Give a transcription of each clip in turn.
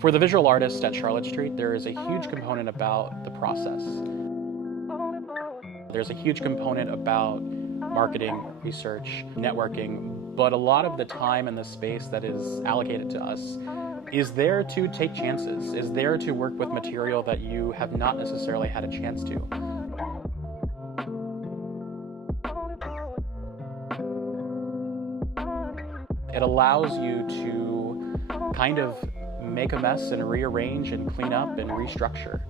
For the visual artist at Charlotte Street, there is a huge component about the process. There's a huge component about marketing, research, networking, but a lot of the time and the space that is allocated to us is there to take chances, is there to work with material that you have not necessarily had a chance to. It allows you to kind of make a mess and rearrange and clean up and restructure.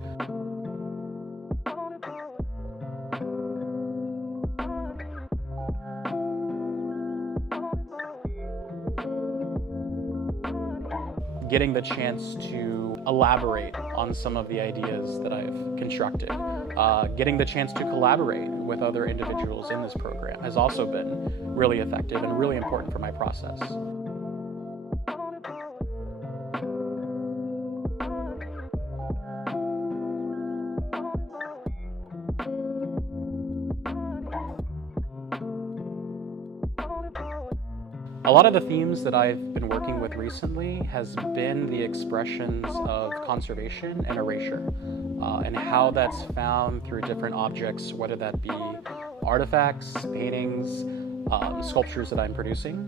Getting the chance to elaborate on some of the ideas that I've constructed, getting the chance to collaborate with other individuals in this program has also been really effective and really important for my process. A lot of the themes that I've been working with recently has been the expressions of conservation and erasure, and how that's found through different objects, whether that be artifacts, paintings, sculptures that I'm producing.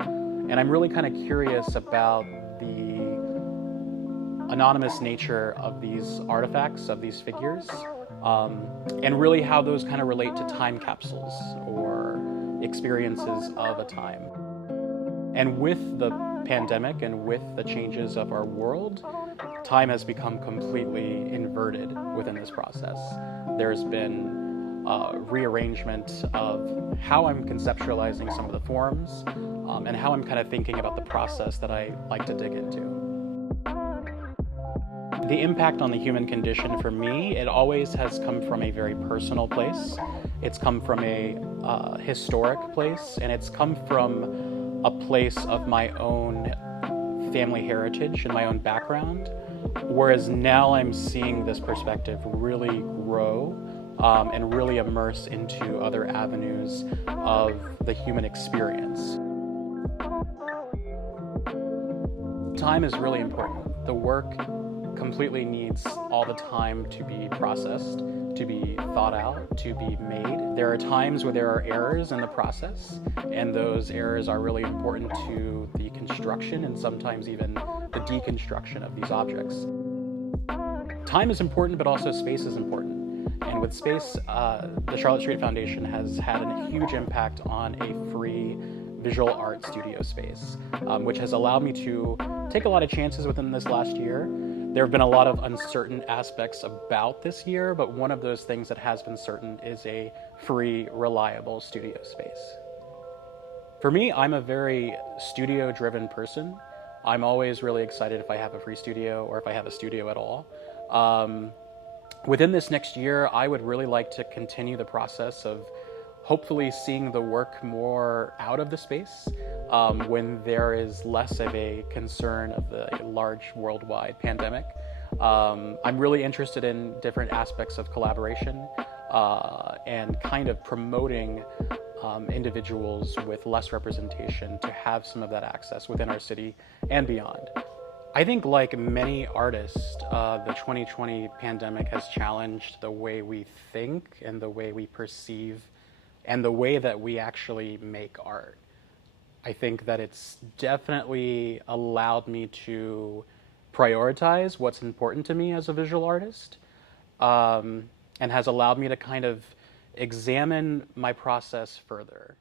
And I'm really kind of curious about the anonymous nature of these artifacts, of these figures, and really how those kind of relate to time capsules or experiences of a time. And with the pandemic and with the changes of our world, time has become completely inverted within this process. There's been rearrangement of how I'm conceptualizing some of the forms, and how I'm kind of thinking about the process that I like to dig into. The impact on the human condition for me, it always has come from a very personal place. It's come from a historic place, and it's come from a place of my own family heritage and my own background, whereas now I'm seeing this perspective really grow and really immerse into other avenues of the human experience. Time is really important. The work completely needs all the time to be processed, to be thought out, to be made. There are times where there are errors in the process, and those errors are really important to the construction and sometimes even the deconstruction of these objects. Time is important, but also space is important. And with space, the Charlotte Street Foundation has had a huge impact on a free visual art studio space, which has allowed me to take a lot of chances within this last year. There have been a lot of uncertain aspects about this year, but one of those things that has been certain is a free, reliable studio space. For me, I'm a very studio-driven person. I'm always really excited if I have a free studio or if I have a studio at all. Within this next year, I would really like to continue the process of hopefully seeing the work more out of the space when there is less of a concern of the large worldwide pandemic. I'm really interested in different aspects of collaboration and kind of promoting individuals with less representation to have some of that access within our city and beyond. I think like many artists, the 2020 pandemic has challenged the way we think and the way we perceive and the way that we actually make art. I think that it's definitely allowed me to prioritize what's important to me as a visual artist, and has allowed me to kind of examine my process further.